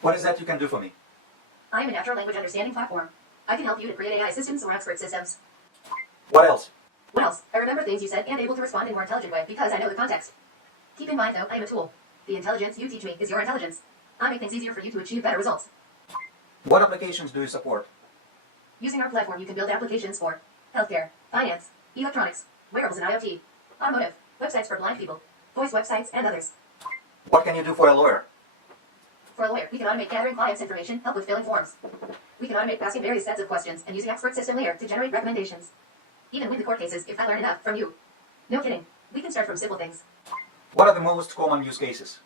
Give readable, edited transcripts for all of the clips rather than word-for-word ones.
What is that you can do for me? I am a natural language understanding platform. I can help you to create AI systems or expert systems. What else? What else? I remember things you said and able to respond in a more intelligent way because I know the context. Keep in mind though, I am a tool. The intelligence you teach me is your intelligence. I make things easier for you to achieve better results. What applications do you support? Using our platform, you can build applications for healthcare, finance, electronics, wearables and IoT, automotive, websites for blind people, voice websites, and others. What can you do for a lawyer? For a lawyer, we can automate gathering clients' information, help with filling forms. We can automate asking various sets of questions and using expert system layer to generate recommendations. Even win the court cases if I learn enough from you. No kidding. We can start from simple things. What are the most common use cases?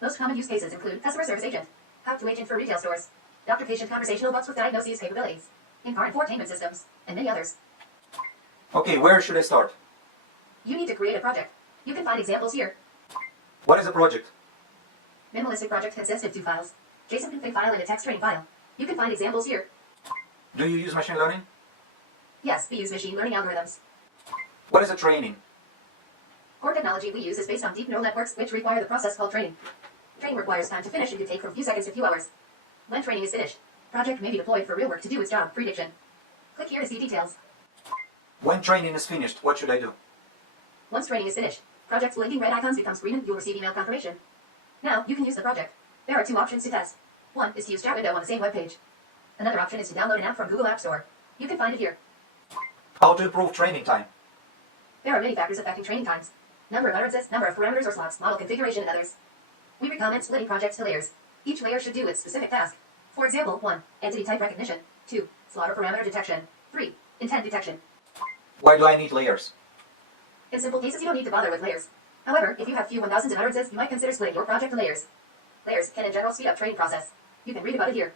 Most common use cases include customer service agent, how-to agent for retail stores, doctor-patient conversational bots with diagnoses capabilities, in-car infotainment systems, and many others. Okay, where should I start? You need to create a project. You can find examples here. What is a project? Minimalistic project consists of 2 files, JSON config file and a text train file. You can find examples here. Do you use machine learning? Yes, we use machine learning algorithms. What is a training? Core technology we use is based on deep neural networks which require the process called training. Training requires time to finish and can take from a few seconds to a few hours. When training is finished, project may be deployed for real work to do its job, prediction. Click here to see details. When training is finished, what should I do? Once training is finished, project's blinking red icons become green and you'll receive email confirmation. Now, you can use the project. There are 2 options to test. One is to use chat window on the same web page. Another option is to download an app from Google App Store. You can find it here. How to improve training time? There are many factors affecting training times. Number of utterances, number of parameters or slots, model configuration, and others. We recommend splitting projects to layers. Each layer should do its specific task. For example, 1. Entity type recognition. 2. Slaughter parameter detection. 3. Intent detection. Why do I need layers? In simple cases, you don't need to bother with layers. However, if you have few 1000s of utterances, you might consider splitting your project to layers. Layers can in general speed up training process. You can read about it here.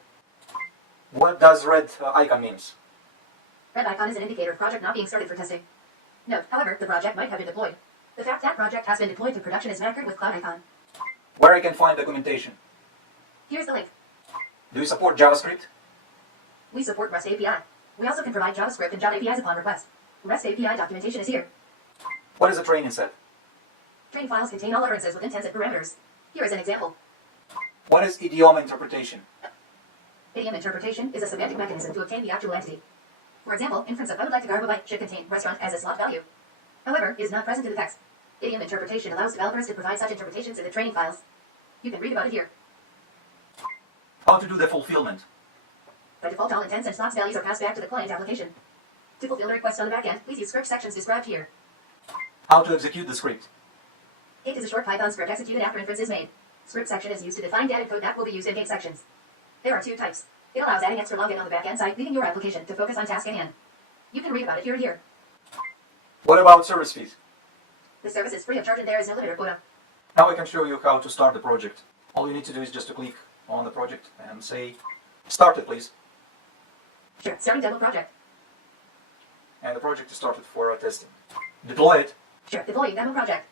What does red icon means? Red icon is an indicator of project not being started for testing. Note, however, the project might have been deployed. The fact that project has been deployed to production is marked with cloud icon. Where I can find documentation? Here's the link. Do you support JavaScript? We support REST API. We also can provide JavaScript and Java APIs upon request. REST API documentation is here. What is a training set? Training files contain all utterances with intents and parameters. Here is an example. What is idiom interpretation? Idiom interpretation is a semantic mechanism to obtain the actual entity. For example, inference of I would like to gargle bite should contain restaurant as a slot value. However, it is not present in the text. Idiom interpretation allows developers to provide such interpretations in the training files. You can read about it here. How to do the fulfillment? By default, all intents and slots values are passed back to the client application. To fulfill the request on the backend, please use script sections described here. How to execute the script? It is a short Python script executed after inference is made. Script section is used to define data code that will be used in gate sections. There are 2 types. It allows adding extra login on the backend side, leaving your application to focus on task at hand. You can read about it here and here. What about service fees? The service is free of charge and there is no limit or quota. Now I can show you how to start the project. All you need to do is just to click on the project and say, start it please. Sure, starting demo project. And the project is started for testing. Deploy it. Sure, deploying demo project.